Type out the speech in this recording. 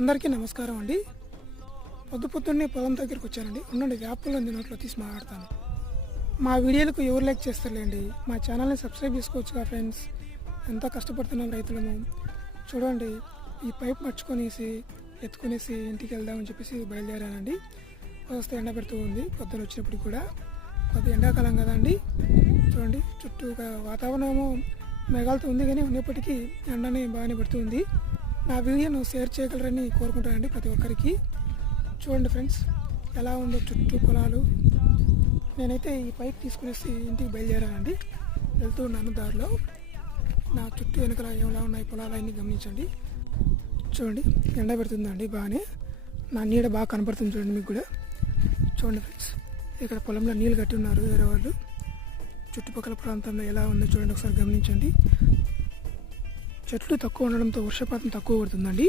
అందరికీ నమస్కారం అండి. పొద్దున్నే పొలం దగ్గరికి వచ్చానండి. ఉండండి, వేపల్లో నోట్లో తీసి మాట్లాడతాను. మా వీడియోలకు ఎవరు లైక్ చేస్తారులేండి. మా ఛానల్ని సబ్స్క్రైబ్ చేసుకోవచ్చుగా ఫ్రెండ్స్. ఎంతో కష్టపడుతున్నాం రైతులము. చూడండి, ఈ పైప్ మర్చుకొనేసి ఎత్తుకునేసి ఇంటికి వెళ్దామని చెప్పేసి బయలుదేరానండి. వస్తే ఎండ పెడుతూ ఉంది. పొద్దున వచ్చినప్పటికి కూడా కొద్దిగా ఎండాకాలం కదండి. చూడండి, చుట్టూ వాతావరణము మేఘాలతో ఉంది, కానీ ఉన్నప్పటికీ ఎండని బాగానే పడుతుంది. నా వీడియోను షేర్ చేయగలరని కోరుకుంటానండి ప్రతి ఒక్కరికి. చూడండి ఫ్రెండ్స్, ఎలా ఉందో చుట్టూ పొలాలు. నేనైతే ఈ పైప్ తీసుకునేసి ఇంటికి బయలుదేరానండి. వెళ్తూ ఉన్నాను. దారిలో నా చుట్టూ వెనకాల ఎలా ఉన్నాయి పొలాలు అన్నీ గమనించండి. చూడండి, ఎండ పెడుతుందండి బాగానే. నా నీడ బాగా కనపడుతుంది చూడండి మీకు కూడా. చూడండి ఫ్రెండ్స్, ఇక్కడ పొలంలో నీళ్ళు కట్టి ఉన్నారు వేరే వాళ్ళు. చుట్టుపక్కల ప్రాంతంలో ఎలా ఉందో చూడండి, ఒకసారి గమనించండి. చెట్లు తక్కువ ఉండడంతో వర్షపాతం తక్కువ పడుతుందండి.